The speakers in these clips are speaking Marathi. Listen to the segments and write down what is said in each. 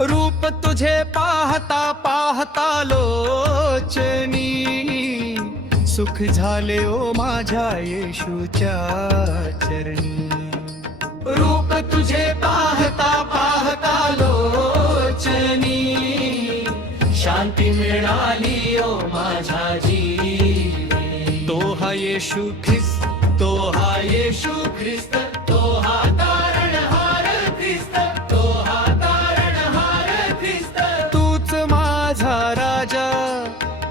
रूप तुझे पाहता पाहता लोचनी सुख झाले ओ माझ्या येशूच्या चरणी। रूप तुझे पाहता पाहता लोचनी शांती मिळाली ओ माझ्या जीवी। तो हा येशू ख्रिस्त, तो हा येशू ख्रिस्त, तो हा तारणहार ख्रिस्त, तो हा तारणहार ख्रिस्त। तूच माझा राजा,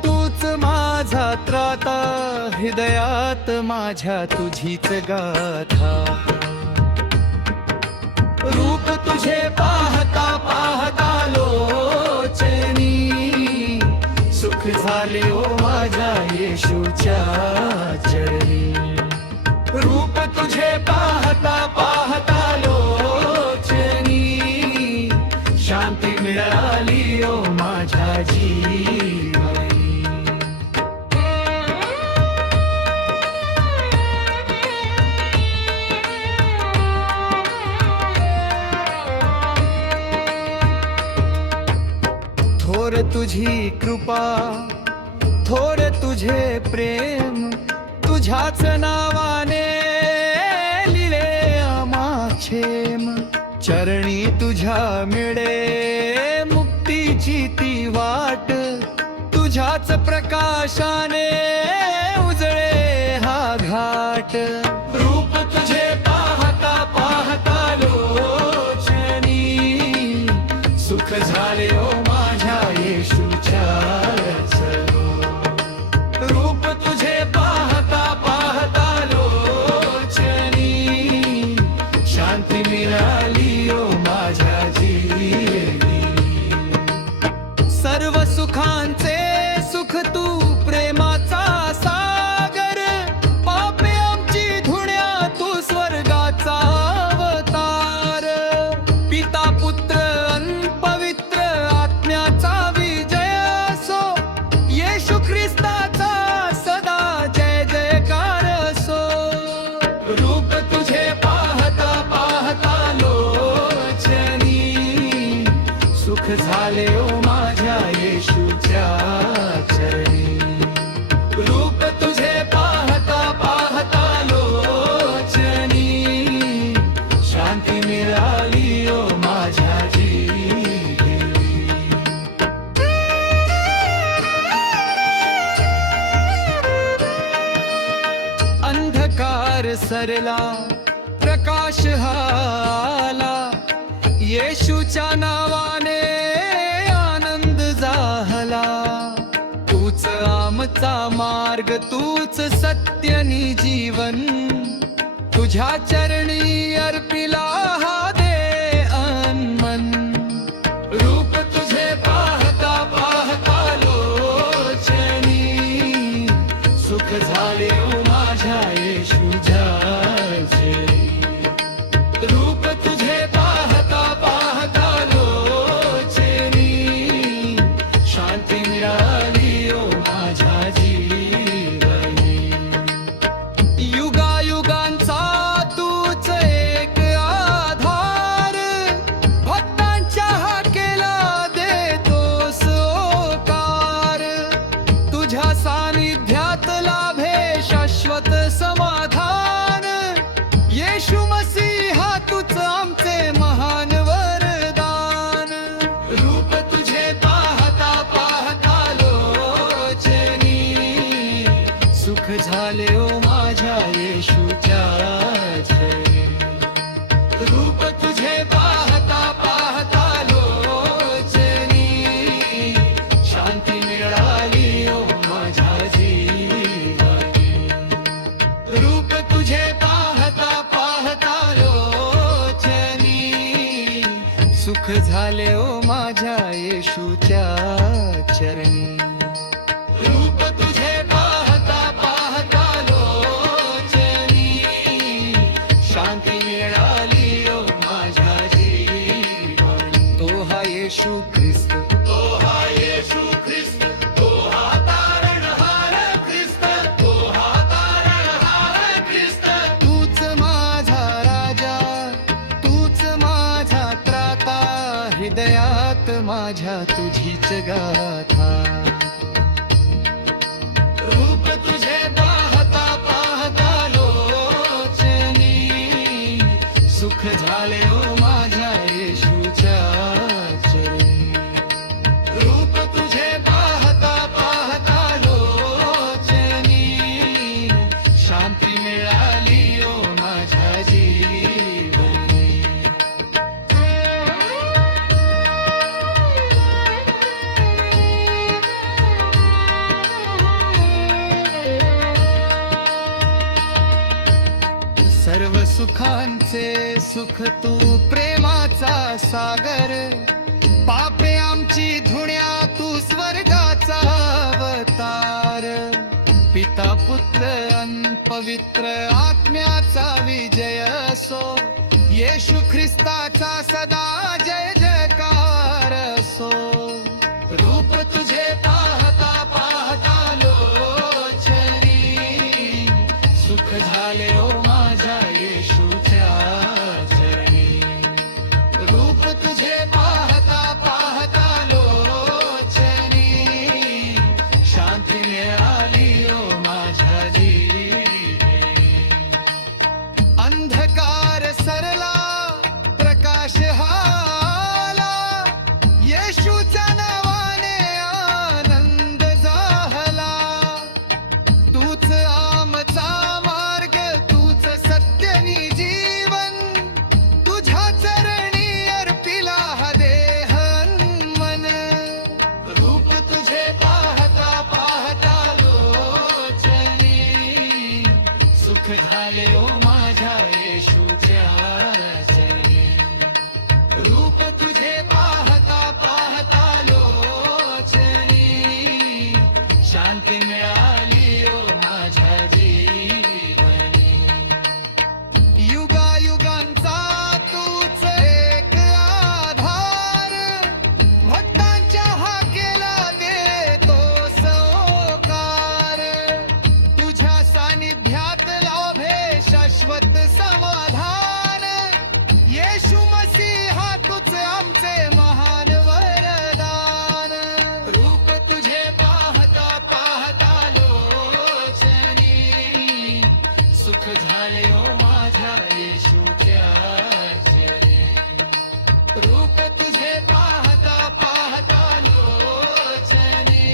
तूच माझा त्राता, हृदयात माझ्या तुझीच गाथा। रूप तुझे पाहता पाहता लोचनी सुख झाले ओ माझ्या येशूच्या चरणी। रूप तुझे पाहता पाहता लोचनी शांती मिळाली ओ माझ्या जीवी। थोर तुझी कृपा, थोर तुझे प्रेम, तुझ्याच नावाने लिहिले आमाक्षेम। चरणी तुझ्या मिळे मुक्तीची ती वाट, तुझ्याच प्रकाशाने उजळे हा घाट। रूप तुझे पाहता पाहता लोचनी सुख झाले ओ माझ्या येशूच्या चरणी। रूप तुझे पाहता पाहता लोचनी शांती मिळाली ओ माझ्या जीवी। सर्व सुखांचे सुख तू प्रेमाचा सागर, पापे आमची धुण्या तू स्वर्गाचा अवतार। पिता पुत्र अन पवित्र आत्म्याचा विजय असो, येशू ख्रिस्ताचा सदा जय जयकार असो। रूप तुझे पाहता पाहता लोचनी सुख झाले ओ माझ्या येशूच्या चरणी। रूप तुझे पाहता पाहता लोचनी शांती मिळाली ओ माझ्या जीवी। अंधकार सरला प्रकाश आला, येशूच्या नावाने आनंद झाला। तूच आमचा मार्ग, तूच सत्य नि जीवन, तुझ्या चरणी अर्पिला हा दे अनमन। रूप तुझे पाहता पाहता लोचनी सुख झाले ओ माझ्या येशूच्या चरणी। रूप तुझे पाहता पाहता लोचनी शांती मिळाली ओ माझ्या जीवी। युगायुगांचा तूच एक आधार, भक्तांच्या हाकेला देतोस ओकार। तुझ्या सानिध्यात लाभे शाश्वत समाधान, येशू मसीहा तूच आमचे महान वरदान। रूप तुझे पाहता पाहता लोचनी सुख झाले ओ माझ्या येशूच्या चरणी। रूप तुझे पाहता पाहता लोचनी शांती मिळाली ओ माझ्या जीवी। रूप तुझे पाहता पाहता लोचनी सुख झाले ओ माझ्या येशूच्या चरणी। रूप तुझे पाहता पाहता लोचनी शांती मिळाली ओ माझ्या जीवी। तो हा येशू ख्रिस्त, तो हा येशू ख्रिस्त, तो हा तारणहार ख्रिस्त, तो हा तारणहार ख्रिस्त। तूच माझा राजा, तूच माझा त्राता, हृदयात माझ्या तुझीच गाथा. रूप तुझे पाहता पाहता लोचनी, सुख झाले ओ माझ्या येशूच्या चरणी. रूप तुझे पाहता पाहता लोचनी, शांती मिळाली ओ माझ्या जीवनी. सर्व सुखांचे सुख तू प्रेमाचा सागर, पापे आमची धुण्या तू स्वर्गाचा अवतार. पिता पुत्र अन पवित्र आत्म्याचा विजय असो, येशू ख्रिस्ताचा सदा जय जयकार असो. रूप तुझे पाहता पाहता लोचनी, सुख झाले ओ माझ्या येशूच्या चरणी. रूप तुझे पाहता पाहता लोचनी, शांती मिळाली ओ माझ्या जीवनी. अंधकार सरला प्रकाश आला, येशूच्या नावाने आनंद झाला. तूच आमचा मार्ग, तूच सत्य नि जीवन, तुझ्या चरणी अर्पिला हा देह अन मन. रूप तुझे पाहता पाहता लोचनी, सुख झाले ओ माझ्या येशूच्या चरणी. रूप तुझे पाहता पाहता लोचनी, शांती मिळाली ओ माझ्या जीवनी. युगायुगांचा तूच एक आधार, भक्तांच्या हाकेला देतोस होकार. तुझ्या सानिध्यात लाभे शाश्वत समाधान, येशू मसीहा तूच आमचे महान वरदान. रूप तुझे पाहता पाहता लोचनी, सुख झाले ओ माझ्या येशूच्या चरणी. रूप तुझे पाहता पाहता लोचनी,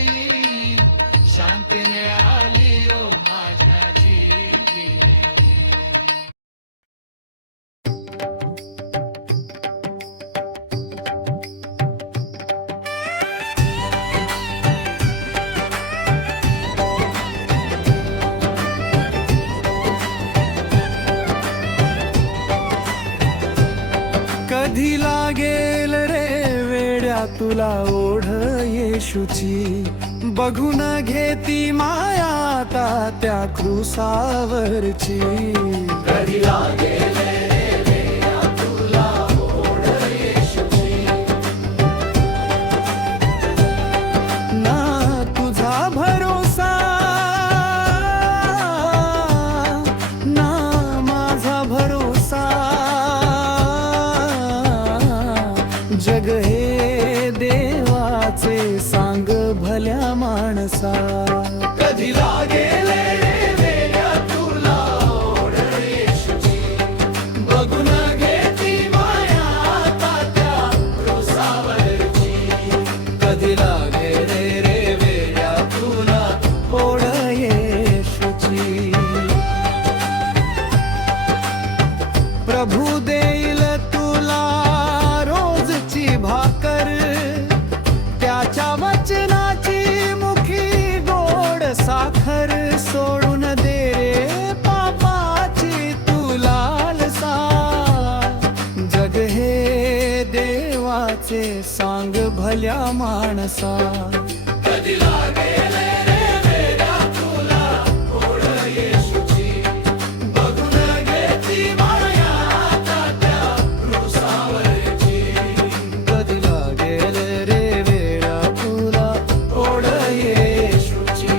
शांती मिळाली ओ माझ्या जीवनी. कधी लागेल रे वेड्या तुला ओढ येशूची, बघून घेती माया आता त्या क्रूसावरची. कधी लागेल रे वेड्या तुला ओढ येशूची, ना तुझा भरोसा ना माझा भरोसा. जग हे देवाचे सांग भल्या माणसा. कधी लागेल रे वेड्या तुला ओढ येशूची, बघून घेती माया आता त्या क्रूसावरची. कधी लागेल रे वेड्या तुला ओढ येशूची. प्रभू देईल तुला रोजची भाकर, त्याच्या वचनाची मुखी गोड साखर. सोडून दे रे पापाची तू लालसा, जग हे देवाचे सांग भल्या माणसा. कधी लागेल रे वेड्या तुला ओढ येशूची, बघून घेती माया आता त्या क्रूसावरची. कधी लागेल रे वेड्या तुला ओढ येशूची.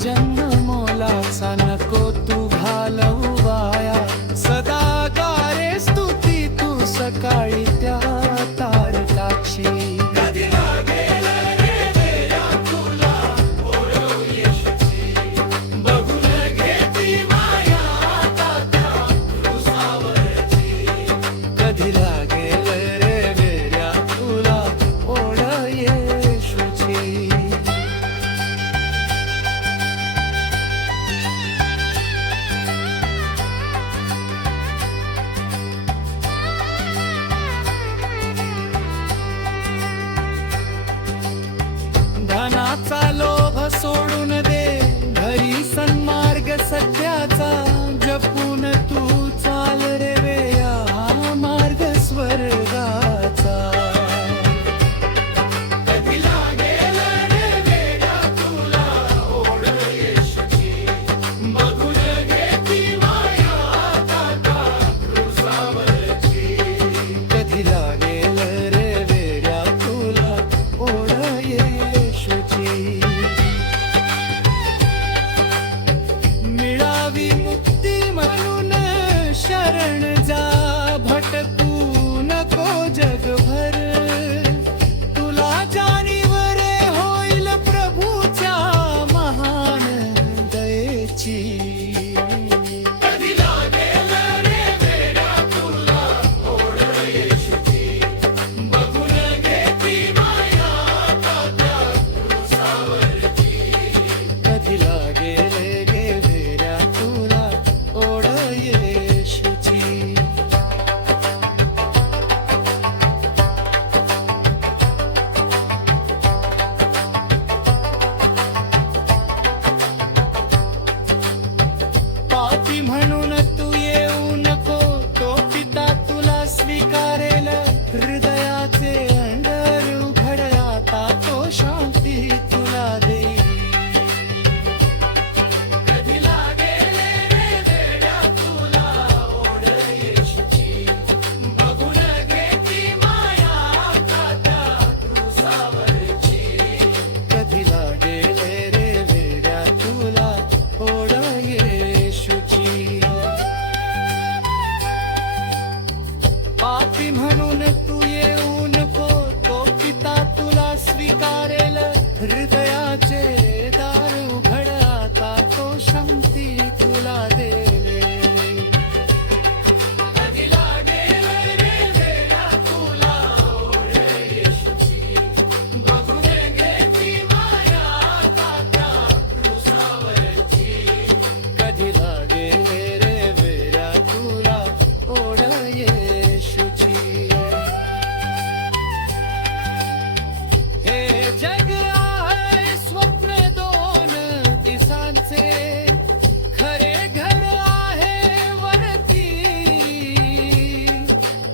जन्म मोलाचा नको तू घालवू वाया सदा गारे स्तुती तू सकाळी त्या तारकाक्षी कधी लागेल रे वेड्या तुला ओढ येशूची धनाचा लोभ सोडून दे घरी सन्मार्ग सत्याचा जपून तू चाल रे वेया मार्ग स्वर्गाचा कधी लागेल रे वेड्या तुला ओढ येशूची बघून घे ती माया आता क्रूसावरची कधी लागेल रे वेड्या तुला ओढ येशूची मिळावी मुक्ती म्हणून शरण जा भटकू नको जगभर तुला जाणीव रे होईल प्रभूच्या महान दयेची कधी लागेल रे वेड्या तुला ओढ येशूची बघून घे ती माया आता क्रूसावरची कधी लागेल गे वेड्या तुला ओढ येशूची पापी म्हणून तू येऊ नको तो पिता तुला स्वीकारेल हृदयाचे अंडर उघड आता तो शांती तुला देईल कधी लागेल रे वेड्या तुला ओढ येशूची बघून घे ती माया आता त्या क्रूसावरची कधी लागेल रे वेड्या तुला ओढ येशूची पापी म्हणून तू येऊ नको तो पिता तुला स्वीकारेल हृदयाचे दार उघड आता तो शांती तुला देले कधी लागेल रे वेड्या तुला ओढ येशूची बघून घे ती माया आता त्या क्रूसावरची कधी लागेल रे वेड्या तुला ओढ येशूची हे जग आहे स्वप्न दोन दिसांचे खरे घर आहे वरती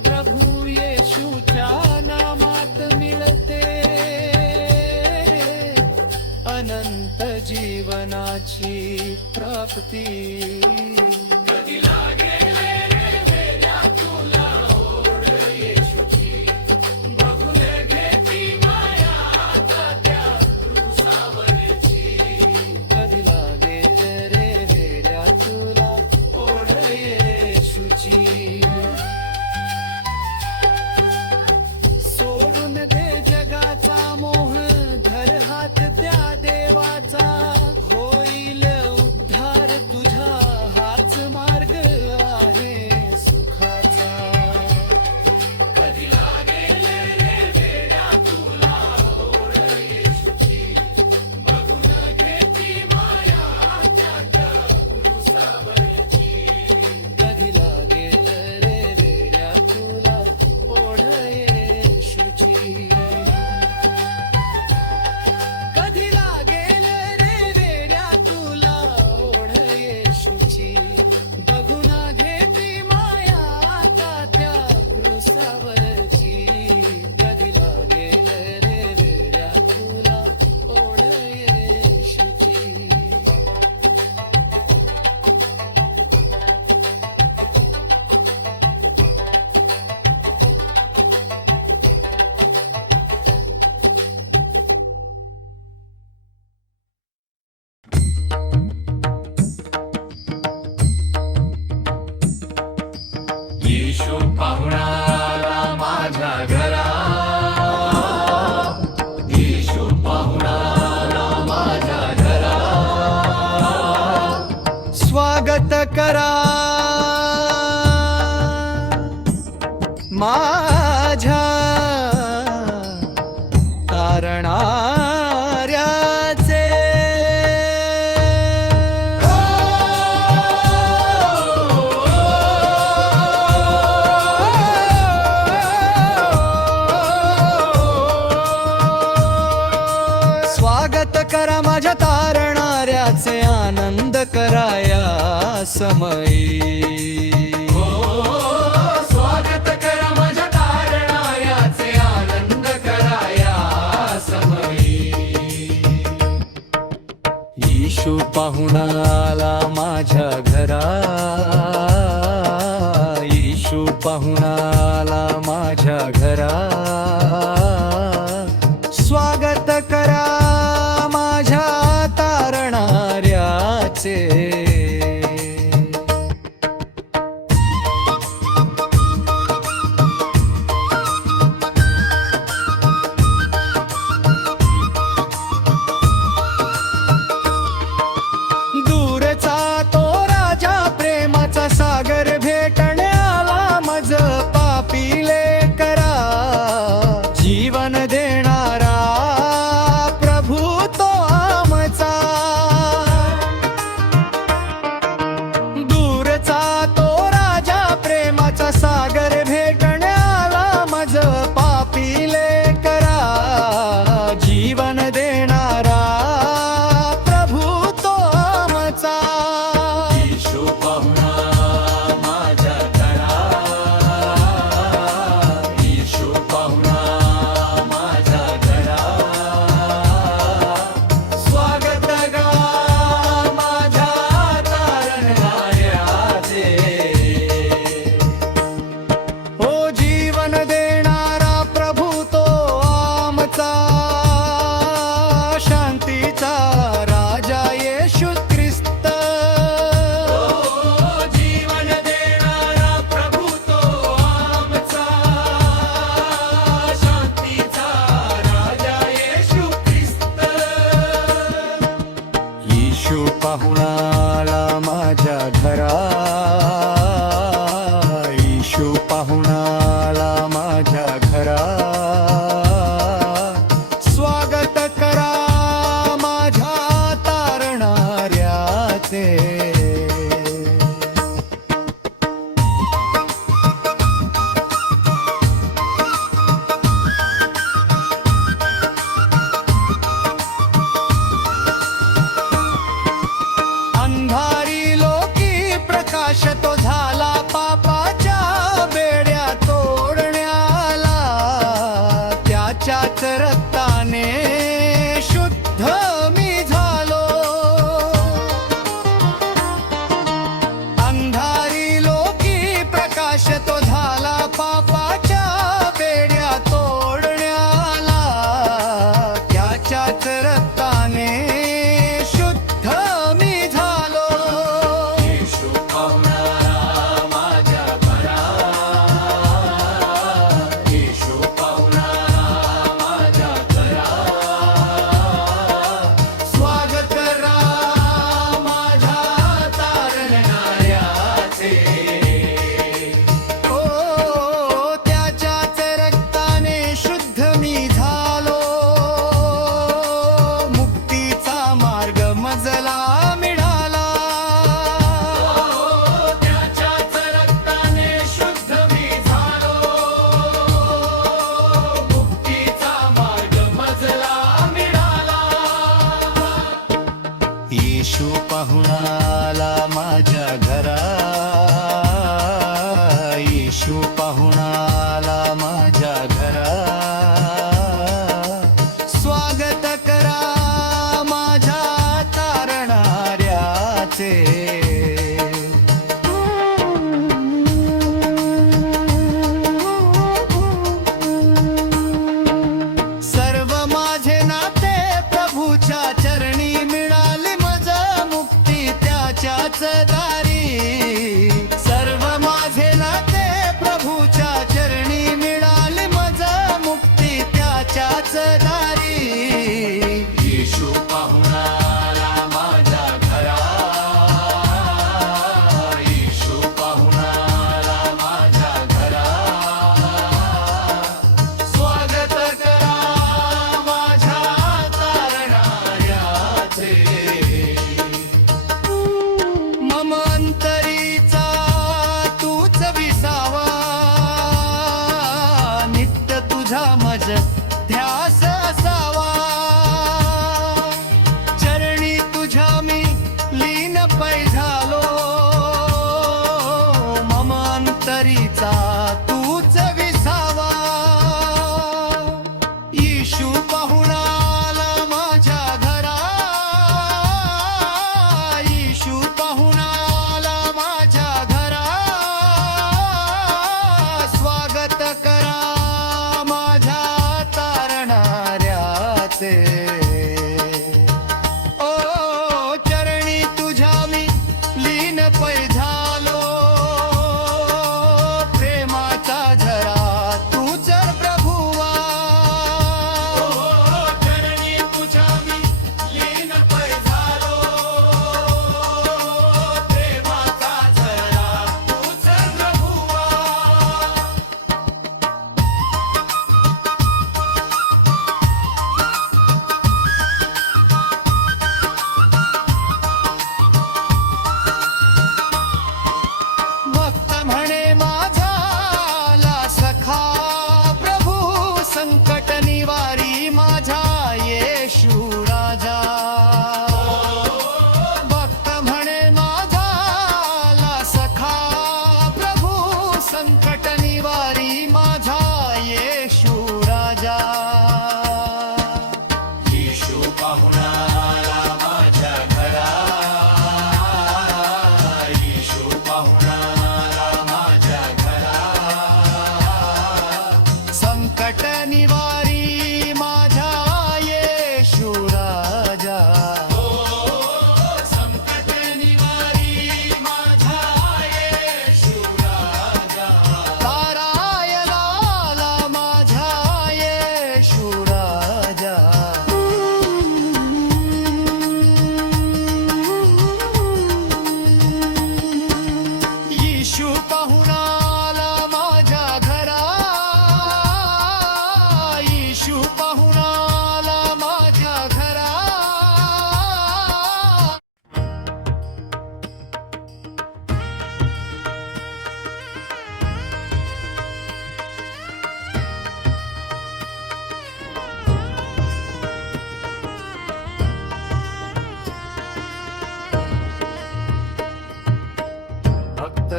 प्रभू येशूच्या नामात मिळते अनंत जीवनाची प्राप्ती कधी लागेल रे वेड्या तुला ओढ येशूची बघून घे ती माया आता त्या क्रूसावरची कधी लागेल रे वेड्या तुला ओढ येशूची सोडून दे जगाचा मोह धर हात त्या देवाचा होईल उद्धार तुझा हाच मार्ग आहे स्वागत करा माझ्या तारणाऱ्याचे. स्वागत करा माझ्या तारणाऱ्याचे, आनंद कराया समयी. स्वागत करा माझ्या तारणाऱ्याचे, आनंद कराया समयी. येशू पाहुण आला माझ्या घरा, येशू पाहुण आला माझ्या घरा. स्वागत करा माझ्या तारणाऱ्याचे. दूरचा तो राजा प्रेमाचा सागर भेटण्याला मज पापीले करा. जीवन देणारा प्रभू तो आमचा. दूरचा तो राजा प्रेमाचा सागर भेटण्याला मज पापीले करा. जीवन देणारा प्रभू तो आमचा. येशू पाहुणा माझ्या घरा, येशू पाहुणा माझ्या घरा. स्वागत गा माझ्या तारणाऱ्याचे. हो जीवन देणारा प्रभू तो आमचा. शांतीचा राजा येशू ख्रिस्त. जीवन देणारा प्रभू तो आमचा. शांतीचा राजा येशू ख्रिस्त. येशू पाहुण आला माझ्या घरा, येशू पाहुण आला माझ्या घरा. स्वागत करा माझ्या तारणाऱ्याचे. अंधारी लोकी प्रकाश तो झाला पापाच्या बेड्या तोडण्याला. त्याच्याच रक्ताने शुद्ध मी झालो. अंधारी लोकी प्रकाश तो झाला पापाच्या बेड्या तोडण्याला. त्याच्याच रक्ताने शुद्ध मी झालो. येशू पाहुणा माझ्या घरा, येशू पाहुणा माझ्या घरा. स्वागत करा माझ्या तारणाऱ्याचे. ओ त्याच्याच रक्ताने शुद्ध मी झालो. मुक्तीचा मार्ग मजला मिळाला. त्याच्याच रक्ताने शुद्ध मी झालो. मुक्तीचा मार्ग मजला मिळाला. येशू पाहुण आला माझ्या घरा, येशू पाहुण आला माझ्या घरा. स्वागत करा माझ्या तारणाऱ्याचे. सर्व माझे नाते प्रभूच्या चरणी मिळाले. मज मुक्ती त्याच्याच दारी. सर्व माझे नाते प्रभूच्या चरणी मिळाले. मज मुक्ती त्याच्याच दारी. येशू पाहुण आला माझ्या घरा,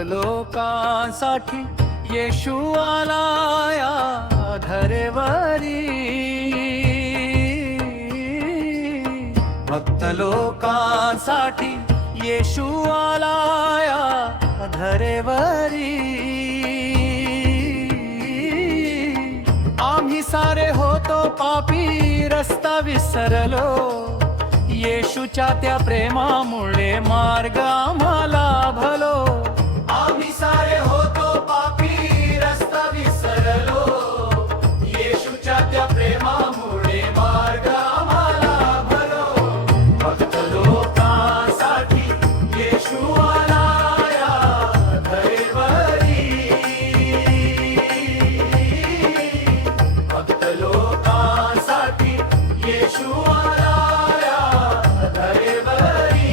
लोकांसाठी येशू आला या धरेवरी. भक्त लोकांसाठी येशू आला या धरेवरी. आम्ही सारे होतो पापी रस्ता विसरलो, येशूच्या त्या प्रेमामुळे मार्ग आम्हाला भलो. आम्ही सारे होतो पापी रस्ता विसरलो, येशूच्या त्या प्रेमामुळे मार्ग आम्हाला भलो. भक्त लोकांसाठी येशू आला या धरेवरी. भक्त लोकांसाठी येशू आला या धरेवरी.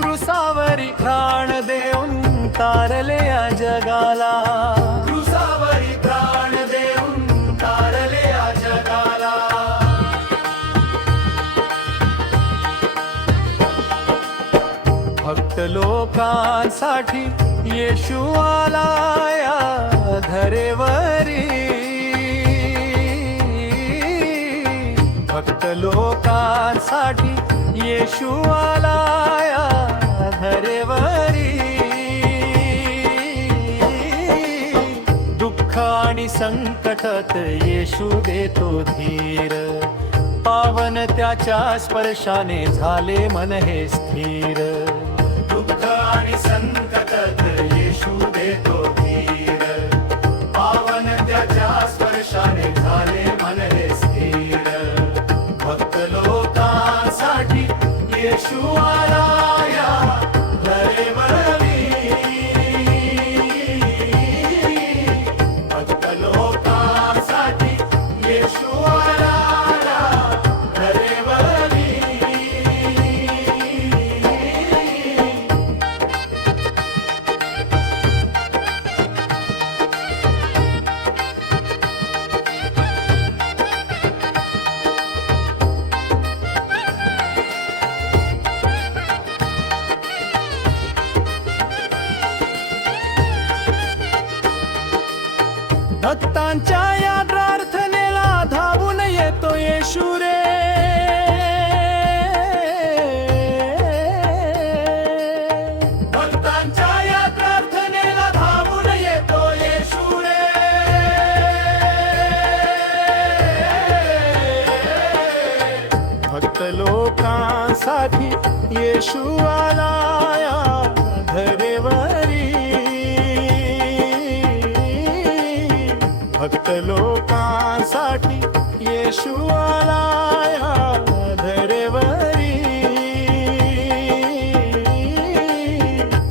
क्रुसावरी प्राण देऊन तारले या जगाला. क्रुसावरी प्राण देऊन तारले या जगाला. भक्त लोकांसाठी येशू आला या धरेवरी. भक्त लोकांसाठी येशू आला या धरेवरी. दुःख आणि संकटात येशू देतो धीर, पावन त्याच्या स्पर्शाने झाले मन हे स्थिर. दुःख आणि संकटात येशू देतो धीर, पावन त्याच्या स्पर्शाने झाले मन हे स्थिर. भक्त लोकांसाठी येशू आला या धरेवरी. भक्त लोकांसाठी येशू आला या धरेवरी. भक्तांच्या या प्रार्थनेला धावून येतो येशू रे. भक्तांच्या या प्रार्थनेला धावून येतो येशू रे. भक्त लोकांसाठी येशू आला या धरेवरी. भक्त लोकांसाठी येशू आला या धरेवरी.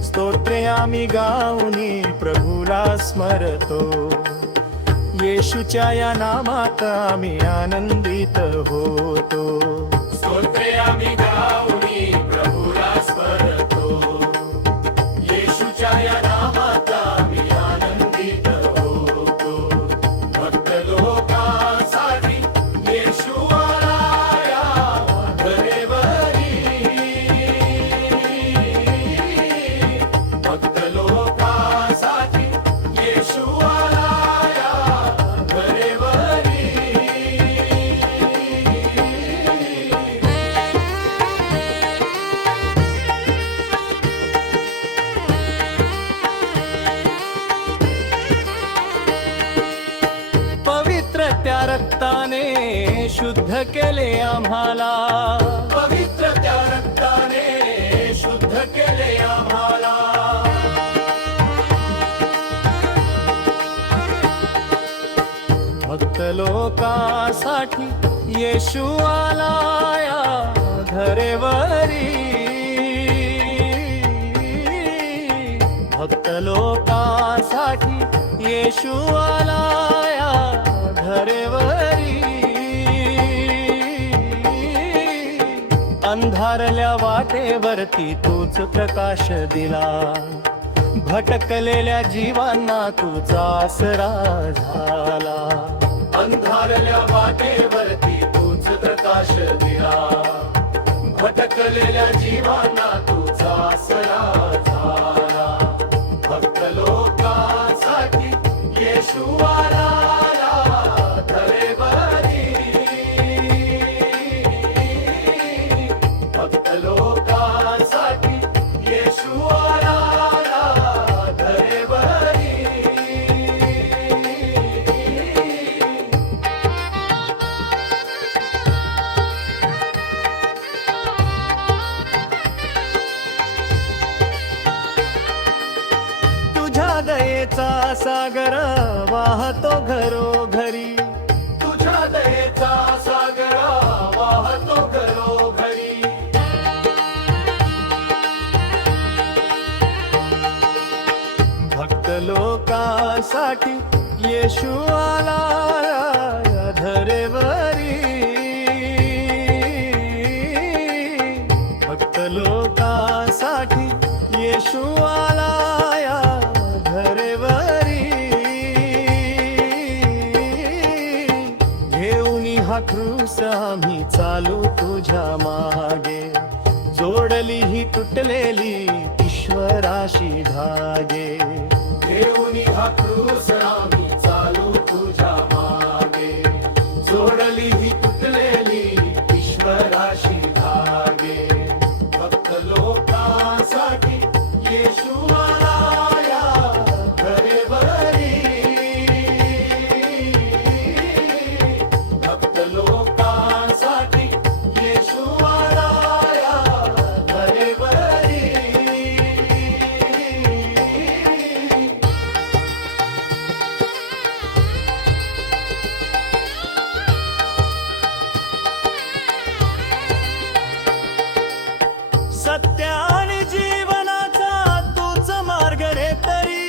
स्तोत्रे आम्ही गाऊनी प्रभूला स्मरतो, येशूच्या या नामात आम्ही आनंदित होतो. स्तोत्रे आम्ही गाऊनी प्रभूला स्मरतो, येशूच्या या नामात आम्ही आनंदित होतो. भक्त लोकांसाठी येशू आला या धरेवरी. भक्त लोकांसाठी येशू आला या धरेवरी. पवित्र त्या रक्ताने शुद्ध केले आम्हाला. पवित्र त्या रक्ताने शुद्ध केले आम्हाला. भक्त लोकांसाठी येशू आला या धरेवरी. भक्त लोकांसाठी येशू आला या धरेवरी. अंधारल्या वाटेवरती तूच प्रकाश दिला, भटकलेल्या जीवांना तुझा आसरा झाला. अंधारल्या वाटेवरती तूच प्रकाश दिला. भटकलेल्या जीवांना तुझा आसरा झाला. भक्त लोकांसाठी येशू आला धरेवरी. भक्त लोकांसाठी येशू आला धरेवरी. तुझ्या दयेचा सागर वाहतो घरोघरी. तुझ्या दयेचा सागर वाहतो घरोघरी. भक्त लोकांसाठी येशू आला धरेवरी. भक्त लोकांसाठी येशू आला क्रूस आम्ही चालू तुझ्या मागे. जोडली ही तुटलेली ईश्वराशी धागे. घेऊनी हा क्रूस आम्ही चालू तुझ्या मागे. जोडली ही तुटलेली ईश्वराशी धागे. भक्त लोकांसाठी येशू आला धरेवरी. सत्य आणि जीवनाचा तूच मार्ग रे तरी.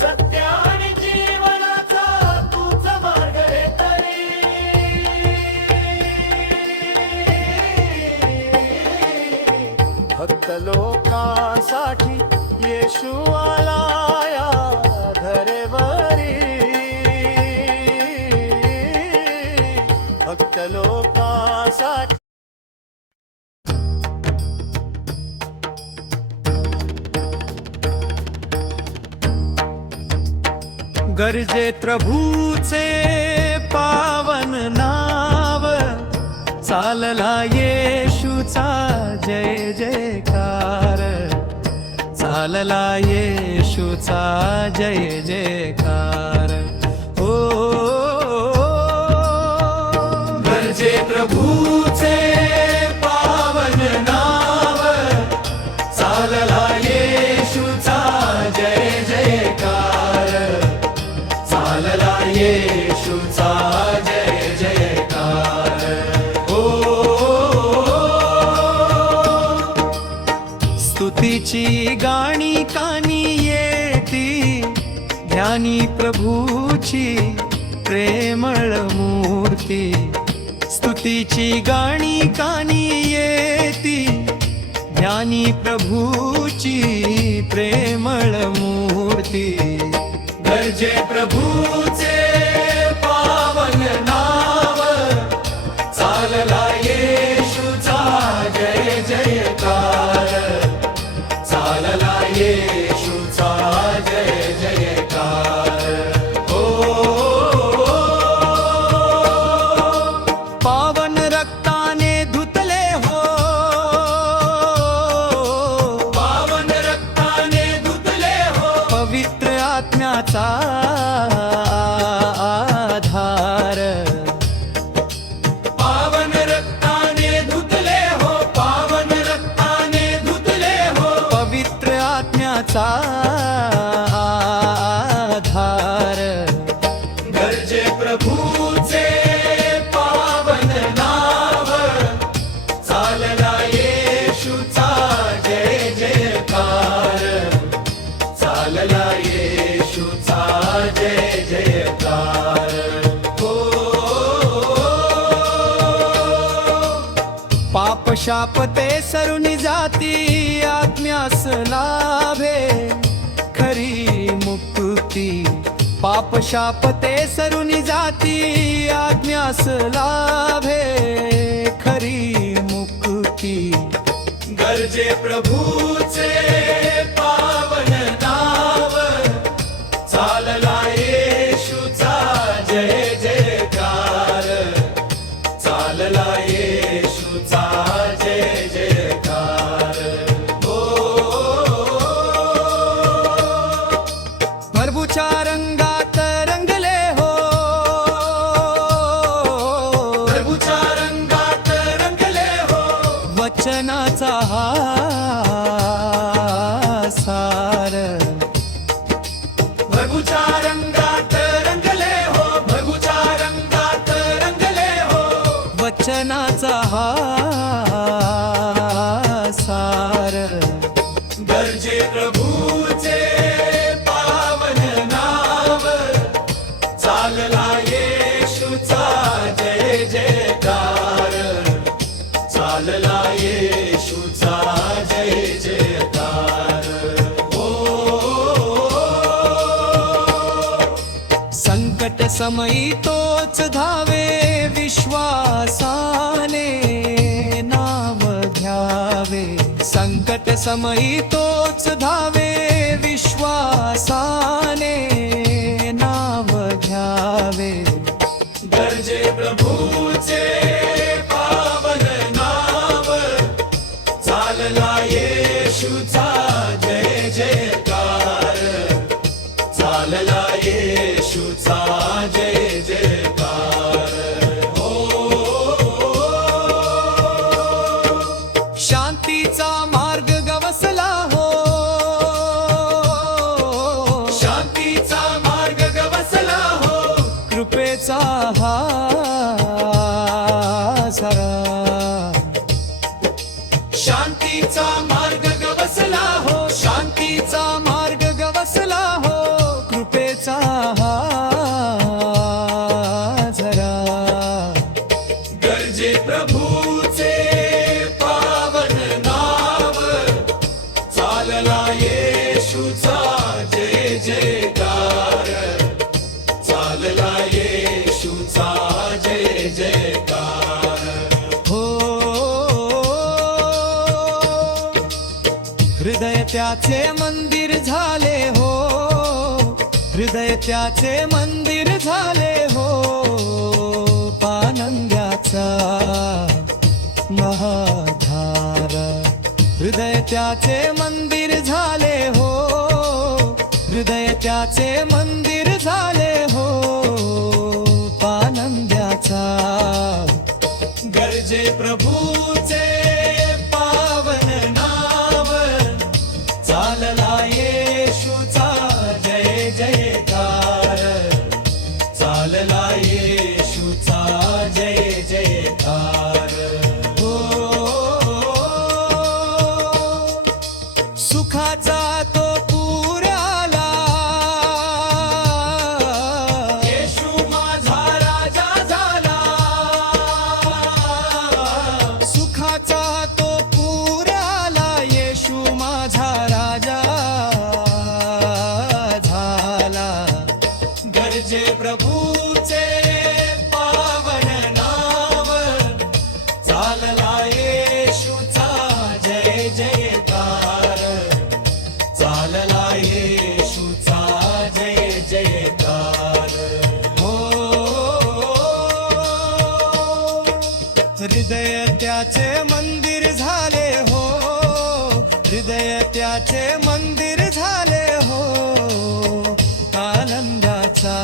सत्य आणि जीवनाचा तूच मार्ग रे तरी. भक्त लोकांसाठी येशू आला धरेवरी. भक्त लोकांसाठी गरजे प्रभूचे पावन नाव. चालला येशूचा जय जयकार. चालला येशूचा जय जयकार. हो गरजे प्रभूचे पावन नाव. चालला येशूचा जय जयकार. चालला येशूचा जय जयकार. स्तुतीची गाणी कानी येती. ज्ञानी प्रभूची प्रेमळ मूर्ती. स्तुतीची गाणी कानी येती. ज्ञानी प्रभूची प्रेमळ मूर्ती. गरजे प्रभूचे पावन नाव. चालला येशूचा जय जयकार. चालला येशूचा जय जयकार. पावन रक्ताने धुतले हो. पावन रक्ताने धुतले हो. पवित्र आत्म्याचा आधार. पावन रक्ताने धुतले हो. पावन रक्ताने धुतले हो. पवित्र आत्म्याचा आधार. गरजे प्रभूचे पावन नाव. चालला येशूचा जय जयकार. चालला येशूचा जय जयकार. हो पाप शाप ते सरुनी जाती आज्ञास लाभे खरी मुक्ती पाप शाप ते सरुनी जाती आज्ञास लाभे खरी मुक्ती गरजे प्रभूचे पावन नाव चालला येशूचा जय जयकार चालला येशूचा जय जयकार प्रभूच्या रंगात रंगले हो प्रभूच्या रंगात रंगले हो वचनाचा हा सार प्रभूच्या रंगात रंगले हो प्रभूच्या रंगात रंगले हो वचनाचा हा सार गरजे प्रभूचे पावन नाव चालला येशूचा जय जयकार चालला येशूचा जय जयकार संकट समयी तोच धावे विश्वासाने नाव घ्यावे संकट समयी तोच धावे विश्वासाने नाव घ्यावे गरजे प्रभूचे पावन नाव चालला येशूचा जय जयकार चालला येशूचा जय जयकार शांतीचा मार्ग गवसला हो शांतीचा मार्ग गवसला हो कृपेचा हा झरा शांतीचा मार्ग गवसला हो शांतीचा मार्ग गवसला हो कृपेचा हा झरा गरजे प्रभूचे पावन नाव चालला येशूचा जय जयकार चालला येशूचा जय जयकार हो हृदय त्याचे मंदिर झाले हो हृदय त्याचे मंदिर झाले हो पानंद्याचा महाधार हृदय त्याचे मंदिर झाले हो हृदय त्याचे मंदिर झाले हो पानंद्याचा गरजे प्रभूचे पावन नाव चालला येशूचा जय जयकार चालला येशूचा जय जयकार सुखाचा तो पूर आला येशू माझा राजा झाला सुखाचा तो पूर आला येशू माझा राजा झाला गरजे प्रभूचे पावन नाव चालला येशूचा जय जयकार चालला येशूचा जय जयकार हो हृदय त्याचे मंदिर झाले हो हृदय त्याचे मंदिर झाले हो आनंदाचा